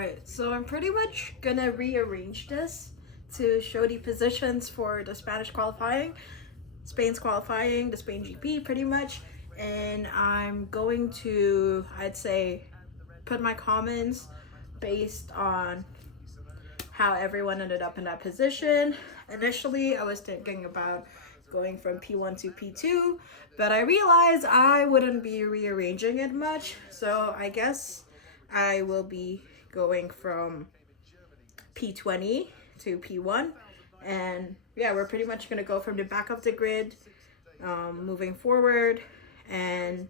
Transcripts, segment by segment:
Alright, so I'm pretty much gonna rearrange this to show the positions for the Spanish qualifying, Spain's qualifying, the Spain GP pretty much, and I'm going to, I'd say, put my comments based on how everyone ended up in that position. Initially, I was thinking about going from P1 to P2, but I realized I wouldn't be rearranging it much, so I guess I will be going from P20 to P1. And yeah, we're pretty much going to go from the back of the grid moving forward, and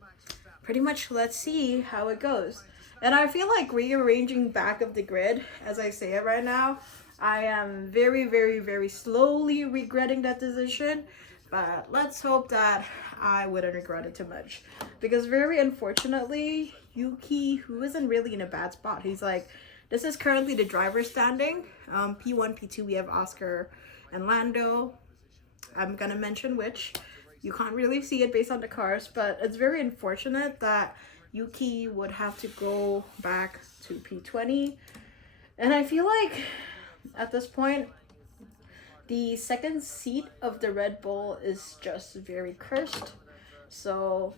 pretty much let's see how it goes. And I feel like rearranging back of the grid, as I say it right now, I am very, very, very slowly regretting that decision. But let's hope that I wouldn't regret it too much. Because very unfortunately, Yuki, who isn't really in a bad spot, he's like, this is currently the driver standing. P1, P2, we have Oscar and Lando. I'm gonna mention which. You can't really see it based on the cars, but it's very unfortunate that Yuki would have to go back to P20. And I feel like at this point, the second seat of the Red Bull is just very cursed. So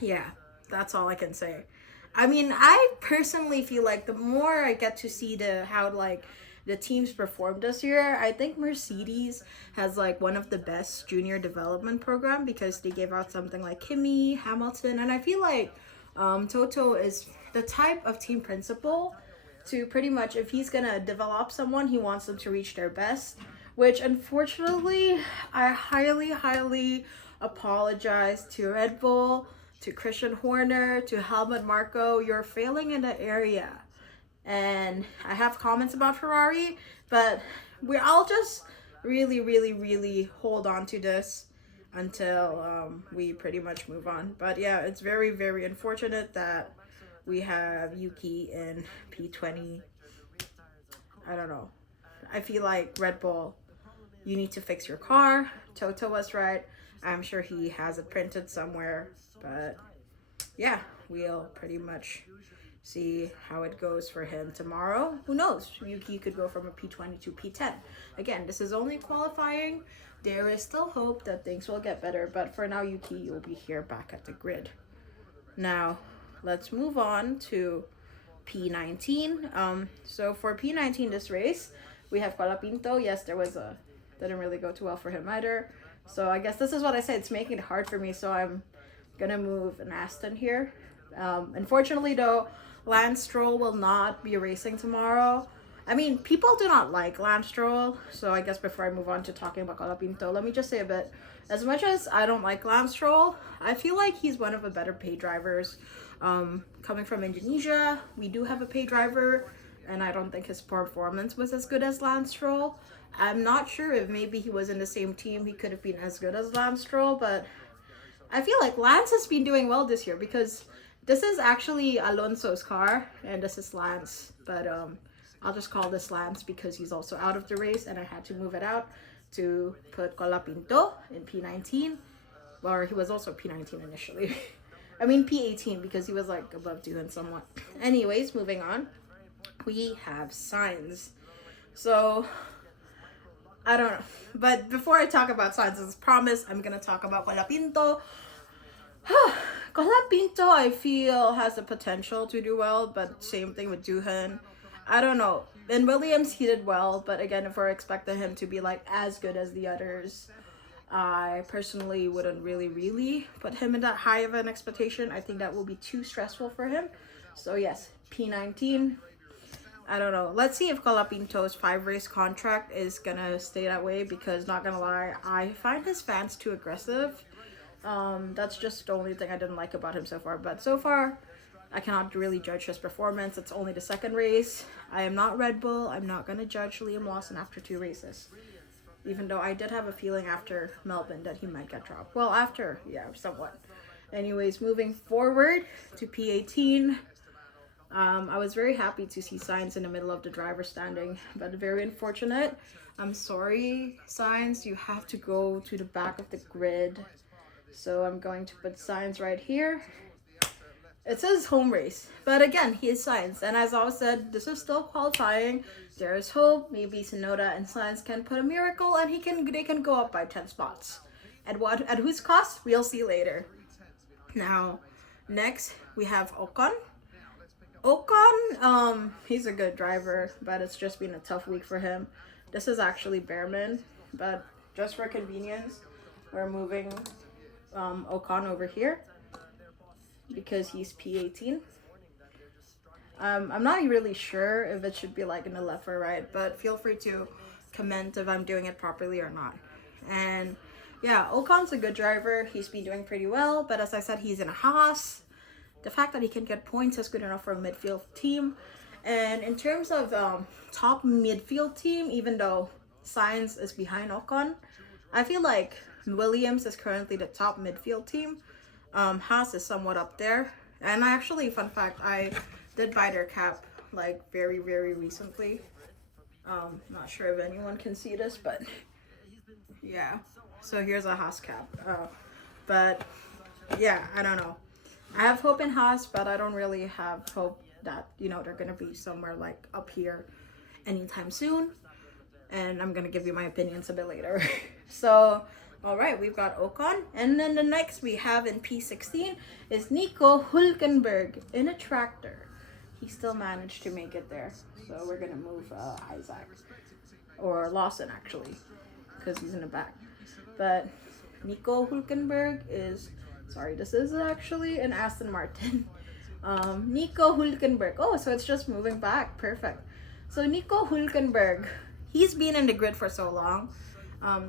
yeah, that's all I can say. I mean, I personally feel like the more I get to see how the teams perform this year, I think Mercedes has like one of the best junior development program, because they gave out something like Kimi, Hamilton, and I feel like Toto is the type of team principal to pretty much, if he's gonna develop someone, he wants them to reach their best, which unfortunately I highly apologize to Red Bull, to Christian Horner, to Helmut Marko. You're failing in that area. And I have comments about Ferrari, but I'll just really hold on to this until we pretty much move on. But yeah, it's very unfortunate that we have Yuki in P20. I don't know. I feel like Red Bull, you need to fix your car. Toto was right. I'm sure he has it printed somewhere. But yeah, we'll pretty much see how it goes for him tomorrow. Who knows? Yuki could go from a P20 to P10. Again, this is only qualifying. There is still hope that things will get better. But for now, Yuki, you'll be here back at the grid. Now, let's move on to P19. So for P19 this race, we have Colapinto. Yes, didn't really go too well for him either. So I guess this is what I said. It's making it hard for me. So I'm gonna move an Aston here. Unfortunately though, Lance Stroll will not be racing tomorrow. I mean, people do not like Lance Stroll. So I guess before I move on to talking about Colapinto, let me just say a bit. As much as I don't like Lance Stroll, I feel like he's one of the better paid drivers. Coming from Indonesia, we do have a paid driver, and I don't think his performance was as good as Lance Stroll. I'm not sure if maybe he was in the same team, he could have been as good as Lance Stroll, but I feel like Lance has been doing well this year, because this is actually Alonso's car and this is Lance, but I'll just call this Lance because he's also out of the race and I had to move it out to put Colapinto in P19, or he was also P19 initially. I mean P18 because he was like above Duhan somewhat. Anyways, moving on, we have Sainz. So I don't know, but before I talk about Sainz, as promised, I'm gonna talk about Colapinto. Colapinto, I feel, has the potential to do well, but same thing with Duhan. I don't know. In Williams, he did well, but again, if we're expecting him to be like as good as the others, I personally wouldn't really put him in that high of an expectation. I think that will be too stressful for him. So yes, P19. I don't know. Let's see if Colapinto's 5-race contract is gonna stay that way, because not gonna lie, I find his fans too aggressive. That's just the only thing I didn't like about him so far. But so far, I cannot really judge his performance. It's only the second race. I am not Red Bull. I'm not gonna judge Liam Lawson after 2 races. Even though I did have a feeling after Melbourne that he might get dropped. Well, after, yeah, somewhat. Anyways, moving forward to P18. I was very happy to see Sainz in the middle of the driver standing, but very unfortunate. I'm sorry, Sainz, you have to go to the back of the grid. So I'm going to put Sainz right here. It's his home race. But again, he is Science. And as I said, this is still qualifying. There is hope. Maybe Sonoda and Science can put a miracle and they can go up by 10 spots. At whose cost? We'll see later. Now, next we have Ocon. He's a good driver, but it's just been a tough week for him. This is actually Behrman, but just for convenience, we're moving Ocon over here because he's P18. I'm not really sure if it should be like in the left or right, but feel free to comment if I'm doing it properly or not. And yeah, Ocon's a good driver. He's been doing pretty well, but as I said, he's in a Haas. The fact that he can get points is good enough for a midfield team. And in terms of top midfield team, even though Sainz is behind Ocon, I feel like Williams is currently the top midfield team. Haas is somewhat up there. And I actually, fun fact, I did buy their cap like very, very recently. Not sure if anyone can see this, but yeah. So here's a Haas cap. But yeah, I don't know. I have hope in Haas, but I don't really have hope that, you know, they're going to be somewhere like up here anytime soon. And I'm going to give you my opinions a bit later. So, all right, we've got Ocon. And then the next we have in P16 is Nico Hülkenberg in a tractor. He still managed to make it there. So we're going to move Isaac. Or Lawson, actually, because he's in the back. But Nico Hülkenberg is... Sorry, this is actually an Aston Martin. Nico Hülkenberg. Oh, so it's just moving back. Perfect. So Nico Hülkenberg, he's been in the grid for so long.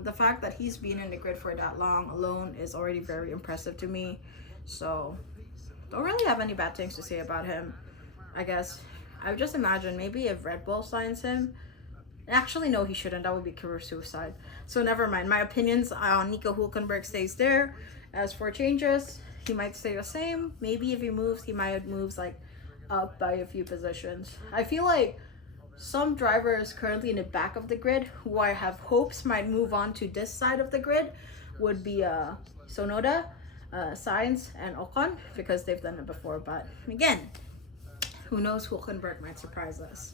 The fact that he's been in the grid for that long alone is already very impressive to me. So don't really have any bad things to say about him. I guess I would just imagine maybe if Red Bull signs him. Actually, no, he shouldn't. That would be career suicide. So never mind. My opinions on Nico Hülkenberg stays there. As for changes, he might stay the same. Maybe if he moves, he might move like up by a few positions. I feel like some drivers currently in the back of the grid who I have hopes might move on to this side of the grid would be Sonoda, Sainz, and Ocon because they've done it before. But again, who knows? Hülkenberg might surprise us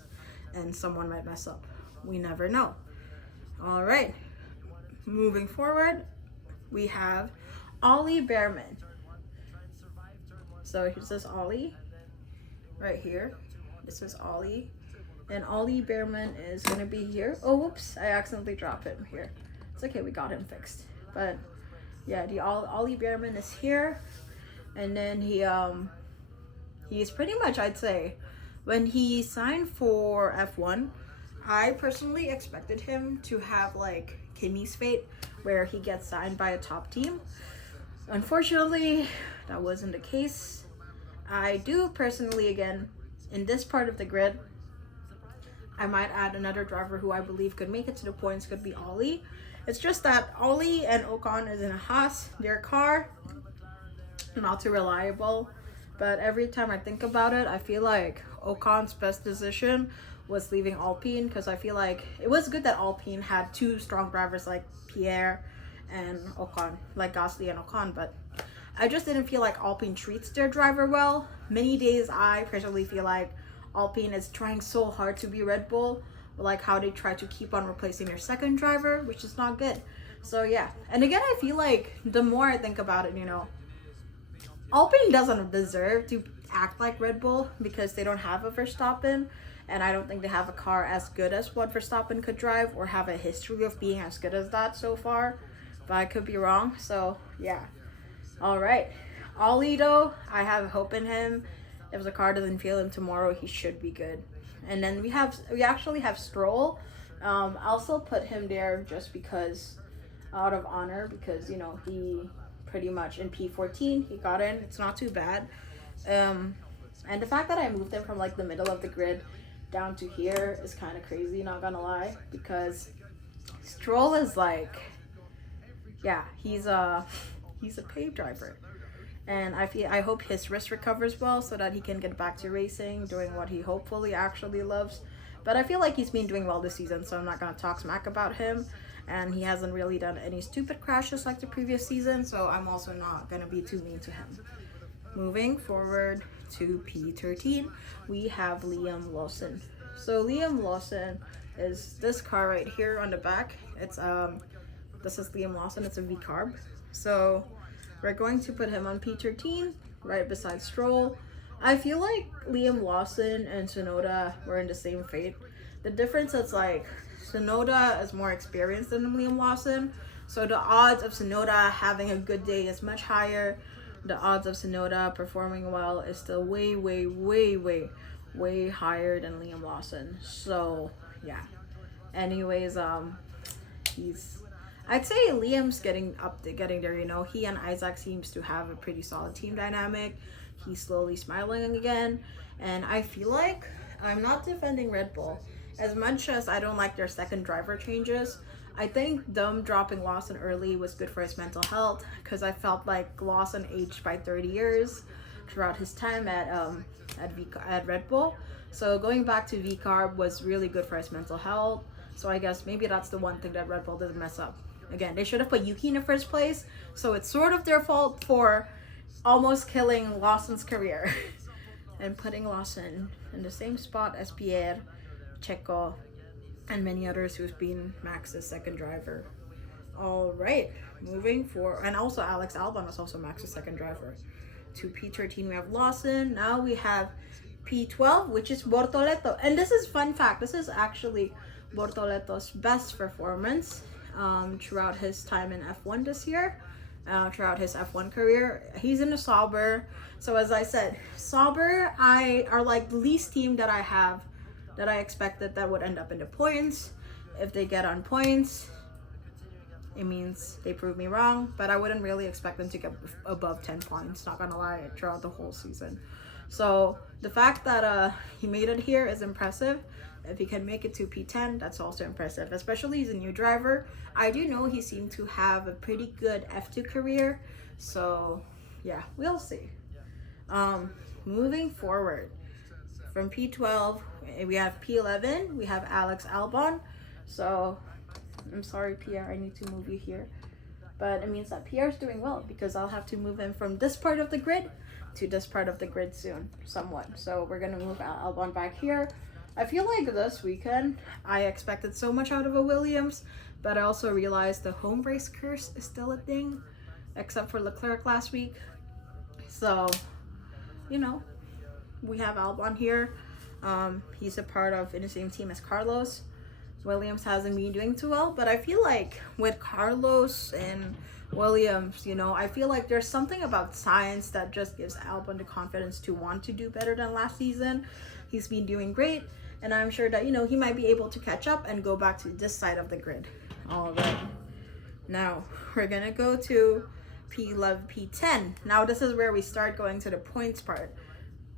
and someone might mess up. We never know. All right, moving forward, we have Ollie Behrman. So here's this Ollie right here. This is Ollie. And Ollie Behrman is going to be here. Oh, whoops. I accidentally dropped him here. It's okay. We got him fixed. But yeah, the Ollie Behrman is here. And then he's pretty much, I'd say, when he signed for F1, I personally expected him to have like Kimi's fate where he gets signed by a top team. Unfortunately, that wasn't the case. I do personally, again, in this part of the grid, I might add another driver who I believe could make it to the points, could be Ollie. It's just that Ollie and Ocon is in a Haas. Their car, not too reliable. But every time I think about it, I feel like Ocon's best decision was leaving Alpine because I feel like it was good that Alpine had two strong drivers like Pierre and Ocon, like Gasly and Ocon, but I just didn't feel like Alpine treats their driver well. Many days I personally feel like Alpine is trying so hard to be Red Bull, like how they try to keep on replacing their second driver, which is not good. So yeah, and again, I feel like the more I think about it, you know, Alpine doesn't deserve to act like Red Bull because they don't have a Verstappen, and I don't think they have a car as good as what Verstappen could drive or have a history of being as good as that so far. But I could be wrong. So yeah. All right. Ollie though, I have hope in him. If the car doesn't fail him tomorrow, he should be good. And then we actually have Stroll. I'll still put him there just because out of honor because, you know, he pretty much in P14 he got in. It's not too bad. And the fact that I moved him from like the middle of the grid down to here is kind of crazy, not gonna lie, because Stroll is like, yeah, he's a paid driver, and I hope his wrist recovers well so that he can get back to racing, doing what he hopefully actually loves. But I feel like he's been doing well this season, so I'm not gonna talk smack about him, and he hasn't really done any stupid crashes like the previous season, so I'm also not gonna be too mean to him. moving forward to P13, we have Liam Lawson. So Liam Lawson is this car right here on the back. It's this is Liam Lawson. It's a V carb. So we're going to put him on P13 right beside Stroll. I feel like Liam Lawson and Tsunoda were in the same fate. The difference is like Tsunoda is more experienced than Liam Lawson, so the odds of Tsunoda having a good day is much higher. The odds of Tsunoda performing well is still way higher than Liam Lawson. So yeah. Anyways, I'd say Liam's getting there, you know. He and Isaac seems to have a pretty solid team dynamic. He's slowly smiling again, and I feel like I'm not defending Red Bull as much as I don't like their second driver changes. I think them dropping Lawson early was good for his mental health, because I felt like Lawson aged by 30 years throughout his time at Red Bull. So going back to V carb was really good for his mental health. So I guess maybe that's the one thing that Red Bull didn't mess up. Again, they should have put Yuki in the first place, so it's sort of their fault for almost killing Lawson's career and putting Lawson in the same spot as Pierre, Checo, and many others who's been Max's second driver. All right, moving forward, and also Alex Albon was also Max's second driver. To P13 we have Lawson. Now we have P12, which is Bortoleto, and this is fun fact. This is actually Bortoleto's best performance throughout his time in F1 this year. Throughout his F1 career, he's in the Sauber. So as I said, Sauber are like the least team that I have that I expected that would end up in the points. If they get on points, it means they prove me wrong, but I wouldn't really expect them to get above 10 points, not gonna lie, throughout the whole season. So the fact that he made it here is impressive. If he can make it to P10, that's also impressive, especially he's a new driver. I do know he seemed to have a pretty good F2 career, so yeah, we'll see. Moving forward from P12, we have P11, we have Alex Albon. So I'm sorry, Pierre, I need to move you here, but it means that Pierre's doing well, because I'll have to move him from this part of the grid to this part of the grid soon, somewhat. So we're gonna move Albon back here. I feel like this weekend I expected so much out of a Williams, but I also realized the home race curse is still a thing, except for Leclerc last week. So, you know, we have Albon here. He's a part of in the same team as Carlos. Williams hasn't been doing too well, but I feel like with Carlos and Williams, you know, I feel like there's something about science that just gives Albon the confidence to want to do better than last season. He's been doing great, and I'm sure that, you know, he might be able to catch up and go back to this side of the grid. All right, now we're gonna go to P11, P10. Now this is where we start going to the points part.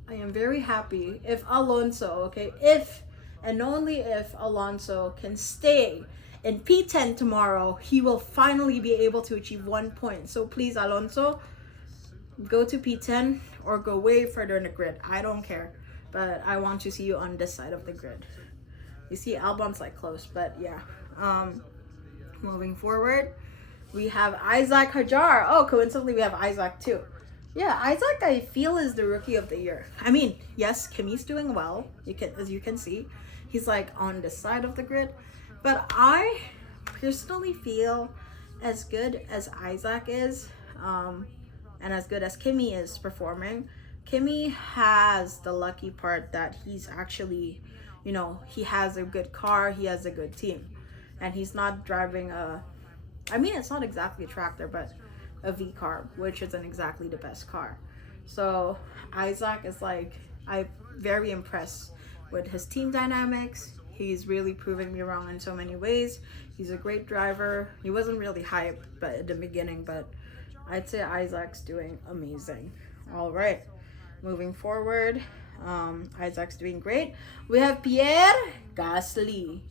I am very happy if Alonso, okay, if and only if Alonso can stay in P10 tomorrow, he will finally be able to achieve 1 point. So please, Alonso, go to P10 or go way further in the grid. I don't care, but I want to see you on this side of the grid. You see Albon's like close, but yeah. Moving forward, we have Isaac Hajar. Oh, coincidentally, we have Isaac too. Yeah, Isaac, I feel, is the rookie of the year. I mean, yes, Kimi's doing well. As you can see, he's like on this side of the grid. But I personally feel as good as Isaac is, and as good as Kimi is performing, Kimi has the lucky part that he's actually, you know, he has a good car, he has a good team, and he's not driving I mean, it's not exactly a tractor, but a V car, which isn't exactly the best car. So Isaac is like, I'm very impressed with his team dynamics. He's really proving me wrong in so many ways. He's a great driver. He wasn't really hyped at the beginning, but I'd say Isaac's doing amazing. All right, moving forward, Isaac's doing great. We have Pierre Gasly.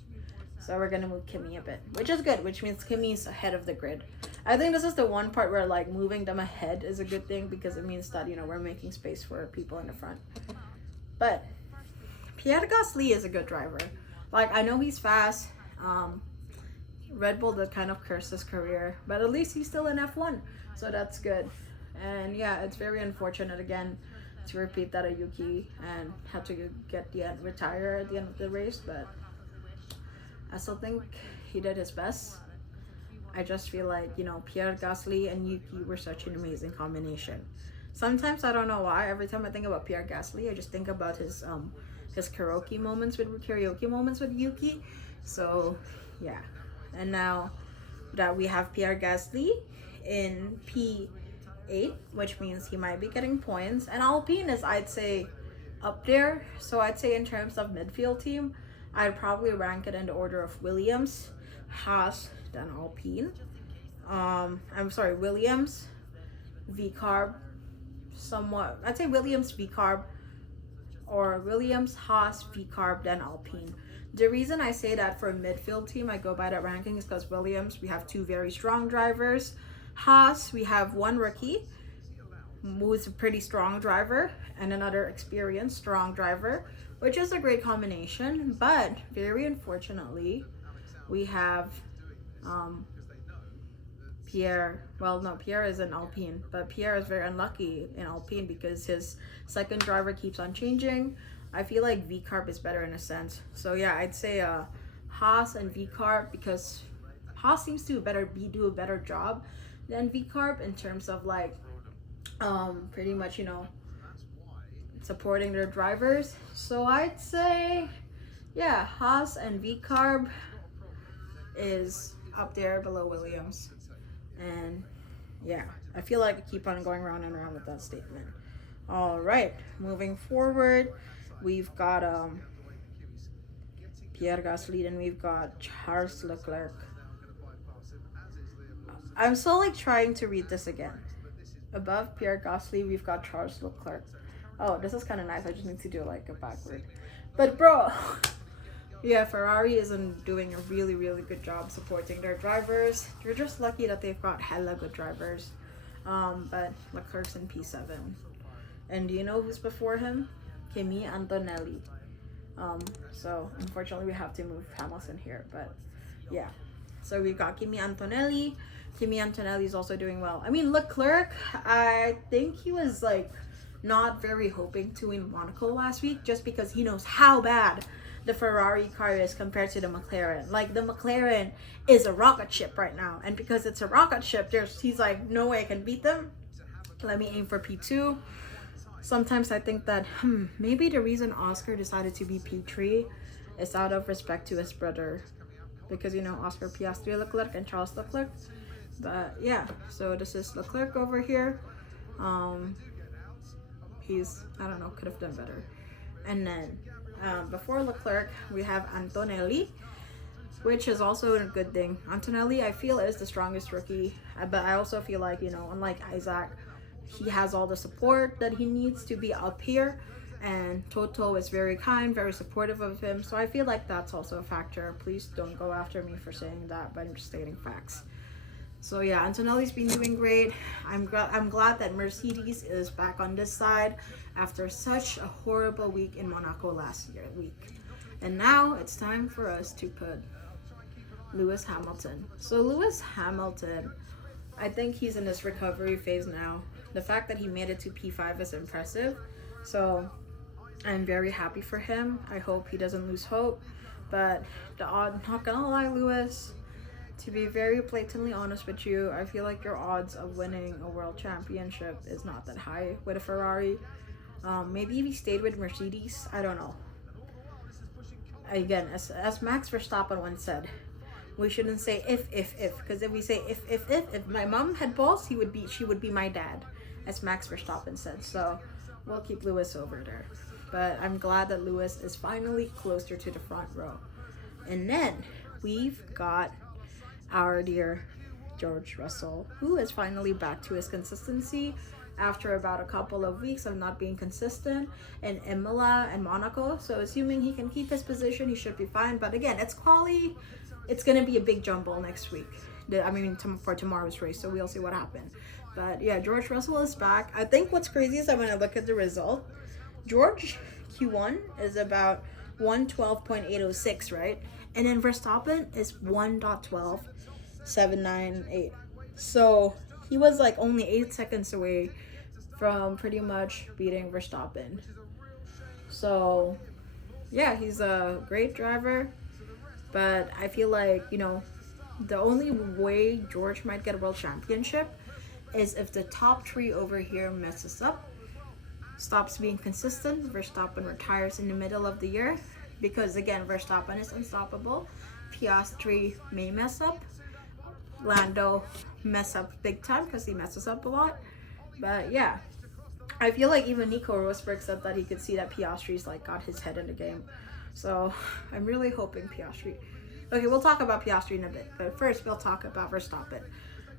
So we're gonna move Kimi a bit, which is good, which means Kimi's ahead of the grid. I think this is the one part where like moving them ahead is a good thing, because it means that, you know, we're making space for people in the front. But Pierre Gasly is a good driver. Like, I know he's fast. Red Bull did kind of curse his career, but at least he's still in F1, so that's good. And yeah, it's very unfortunate again to repeat that at Yuki and had to retire at the end of the race, but I still think he did his best. I just feel like, Pierre Gasly and Yuki were such an amazing combination. Sometimes I don't know why. Every time I think about Pierre Gasly, I just think about his karaoke moments with Yuki. So yeah. And now that we have Pierre Gasly in P8, which means he might be getting points. And Alpine is, I'd say, up there. So I'd say in terms of midfield team, I'd probably rank it in the order of Williams, Haas, then Alpine. I'm sorry, Williams, V-Carb, somewhat. I'd say Williams, V-Carb, or Williams, Haas, V-Carb, then Alpine. The reason I say that for a midfield team, I go by that ranking is because Williams, we have two very strong drivers. Haas, we have one rookie, who's a pretty strong driver, and another experienced strong driver, which is a great combination. But very unfortunately, we have Pierre. Well, no, Pierre is in Alpine, but Pierre is very unlucky in Alpine because his second driver keeps on changing. I feel like V-Carb is better in a sense. So yeah, I'd say Haas and V-Carb, because Haas seems to do a better job than V-Carb in terms of like pretty much, supporting their drivers. So I'd say, yeah, Haas and V-Carb is up there below Williams. And yeah, I feel like I keep on going round and around with that statement. All right, moving forward, we've got Pierre Gasly, and we've got Charles Leclerc. I'm still like trying to read this again. Above Pierre Gasly, we've got Charles Leclerc. Oh, this is kind of nice. I just need to do like a backward. But bro, yeah, Ferrari isn't doing a really, really good job supporting their drivers. They're just lucky that they've got hella good drivers. But Leclerc's in P7. And do you know who's before him? Kimi Antonelli. So unfortunately we have to move Hamilton here, but yeah. So we got Kimi Antonelli. Kimi Antonelli is also doing well. I mean, Leclerc, I think he was like not very hoping to win Monaco last week, just because he knows how bad the Ferrari car is compared to the McLaren. Like, the McLaren is a rocket ship right now, and because it's a rocket ship, he's like, no way I can beat them. Let me aim for P2. Sometimes I think that maybe the reason Oscar decided to be P3 is out of respect to his brother, because Oscar Piastri Leclerc and Charles Leclerc. But yeah, so this is Leclerc over here. He's, I don't know, could have done better. And then before Leclerc, we have Antonelli, which is also a good thing. Antonelli, I feel, is the strongest rookie, but I also feel like, unlike Isaac, he has all the support that he needs to be up here, and Toto is very kind, very supportive of him, so I feel like that's also a factor. Please don't go after me for saying that, but I'm just stating facts. So yeah, Antonelli's been doing great. I'm glad that Mercedes is back on this side after such a horrible week in Monaco last week. And now it's time for us to put Lewis Hamilton. So Lewis Hamilton, I think he's in this recovery phase now. The fact that he made it to P5 is impressive. So I'm very happy for him. I hope he doesn't lose hope. But not gonna lie, Lewis, to be very blatantly honest with you, I feel like your odds of winning a world championship is not that high with a Ferrari. Maybe if he stayed with Mercedes, I don't know. Again, as Max Verstappen once said, we shouldn't say if, because if we say if my mom had balls, she would be my dad, as Max Verstappen said. So we'll keep Lewis over there. But I'm glad that Lewis is finally closer to the front row. And then we've got our dear George Russell, who is finally back to his consistency after about a couple of weeks of not being consistent in Imola and Monaco. So assuming he can keep his position, he should be fine. But again, it's quali. It's going to be a big jumble next week. For tomorrow's race. So we'll see what happens. But yeah, George Russell is back. I think what's crazy is that when I look at the result, George Q1 is about 112.806, right? And then Verstappen is 1.12798. So he was like only 8 seconds away from pretty much beating Verstappen. So yeah, he's a great driver, but I feel like, the only way George might get a world championship is if the top three over here messes up, stops being consistent, Verstappen retires in the middle of the year, because again, Verstappen is unstoppable. Piastri may mess up. Lando mess up big time because he messes up a lot. But yeah, I feel like even Nico Rosberg said that he could see that Piastri's like got his head in the game. So I'm really hoping Piastri. Okay, we'll talk about Piastri in a bit, but first we'll talk about Verstappen.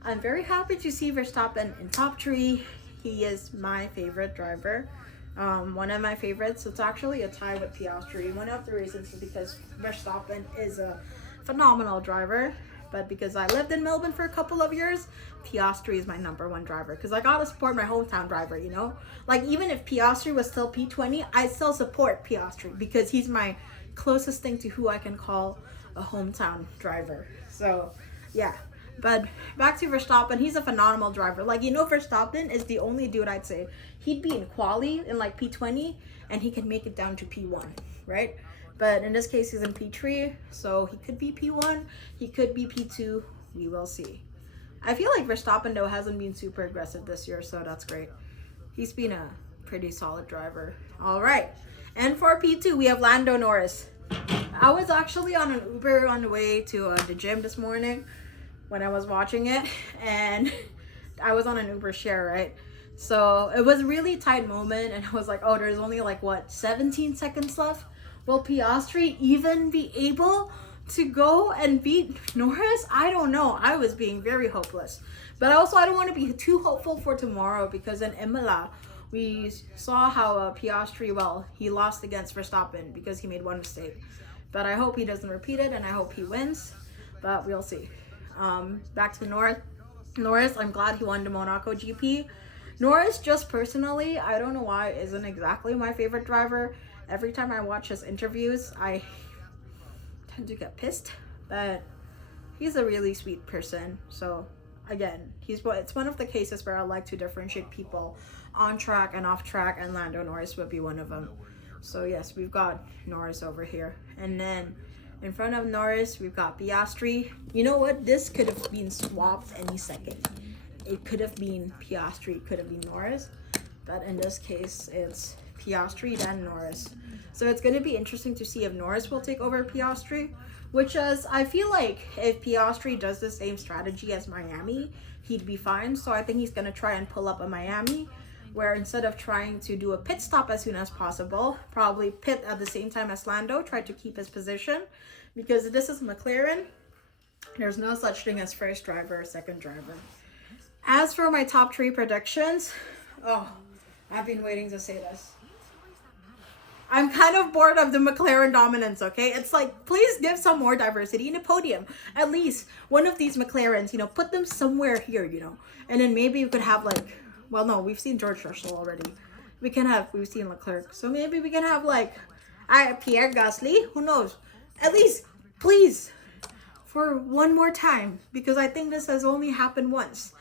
I'm very happy to see Verstappen in top three. He is my favorite driver. One of my favorites. It's actually a tie with Piastri. One of the reasons is because Verstappen is a phenomenal driver, but because I lived in Melbourne for a couple of years, Piastri is my number one driver, because I gotta support my hometown driver, like even if Piastri was still P20, I still support Piastri because he's my closest thing to who I can call a hometown driver. So yeah, but back to Verstappen, he's a phenomenal driver. Like, Verstappen is the only dude I'd say he'd be in quali in like P20 and he can make it down to P1, right? But in this case, he's in P3, so he could be P1, he could be P2, we will see. I feel like Verstappen, though, hasn't been super aggressive this year, so that's great. He's been a pretty solid driver. All right, and for P2, we have Lando Norris. I was actually on an Uber on the way to the gym this morning when I was watching it, and I was on an Uber share, right? So it was a really tight moment, and I was like, oh, there's only 17 seconds left? Will Piastri even be able to go and beat Norris? I don't know. I was being very hopeless. But also, I don't want to be too hopeful for tomorrow, because in Imola, we saw how Piastri, he lost against Verstappen because he made one mistake. But I hope he doesn't repeat it, and I hope he wins. But we'll see. Back to Norris, I'm glad he won the Monaco GP. Norris, just personally, I don't know why, isn't exactly my favorite driver. Every time I watch his interviews, I tend to get pissed, but he's a really sweet person. So again, it's one of the cases where I like to differentiate people on track and off track, and Lando Norris would be one of them. So yes, we've got Norris over here, and then in front of Norris, we've got Piastri. You know what? This could have been swapped any second. It could have been Piastri, it could have been Norris, but in this case, it's Piastri then Norris. So it's going to be interesting to see if Norris will take over Piastri, which is, I feel like if Piastri does the same strategy as Miami, he'd be fine. So I think he's going to try and pull up a Miami, where instead of trying to do a pit stop as soon as possible, probably pit at the same time as Lando, try to keep his position, because this is McLaren. There's no such thing as first driver or second driver. As for my top three predictions, I've been waiting to say this. I'm kind of bored of the McLaren dominance, okay? It's like, please give some more diversity in the podium. At least one of these McLarens, put them somewhere here, And then maybe we could have we've seen George Russell already. We've seen Leclerc. So maybe we can have Pierre Gasly, who knows? At least, please, for one more time, because I think this has only happened once.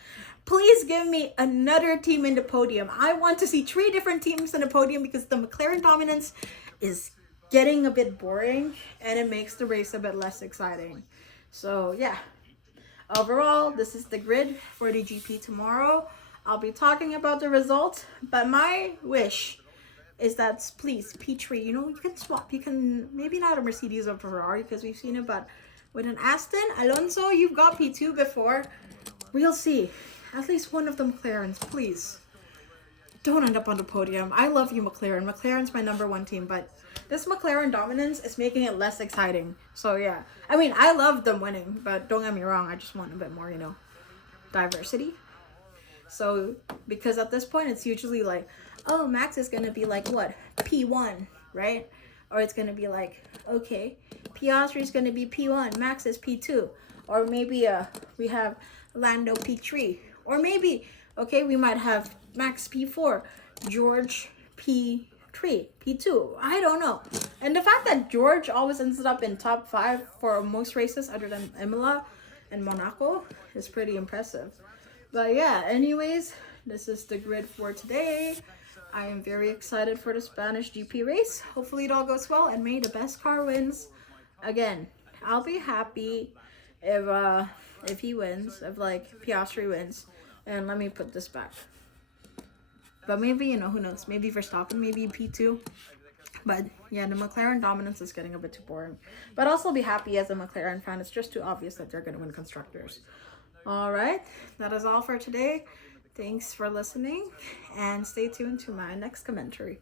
Please give me another team in the podium. I want to see 3 different teams in the podium, because the McLaren dominance is getting a bit boring and it makes the race a bit less exciting. So yeah, overall, this is the grid for the GP tomorrow. I'll be talking about the results, but my wish is that, please, P3, you can swap. You can, maybe not a Mercedes or Ferrari, because we've seen it, but with an Aston, Alonso, you've got P2 before. We'll see. At least one of the McLarens, please. Don't end up on the podium. I love you, McLaren. McLaren's my number one team, but this McLaren dominance is making it less exciting. So yeah, I mean, I love them winning, but don't get me wrong, I just want a bit more, diversity. So, because at this point, it's usually like, oh, Max is going to be what? P1, right? Or it's going to be okay, Piastri is going to be P1, Max is P2. Or maybe we have Lando P3. Or maybe, okay, we might have Max P4, George P3, P2. I don't know. And the fact that George always ends up in top 5 for most races other than Imola and Monaco is pretty impressive. But yeah, anyways, this is the grid for today. I am very excited for the Spanish GP race. Hopefully it all goes well and may the best car wins. Again, I'll be happy if he wins, if like Piastri wins. And let me put this back. But maybe, you know, who knows? Maybe Verstappen, maybe P2. But yeah, the McLaren dominance is getting a bit too boring. But I'll also be happy as a McLaren fan. It's just too obvious that they're going to win constructors. All right, that is all for today. Thanks for listening, and stay tuned to my next commentary.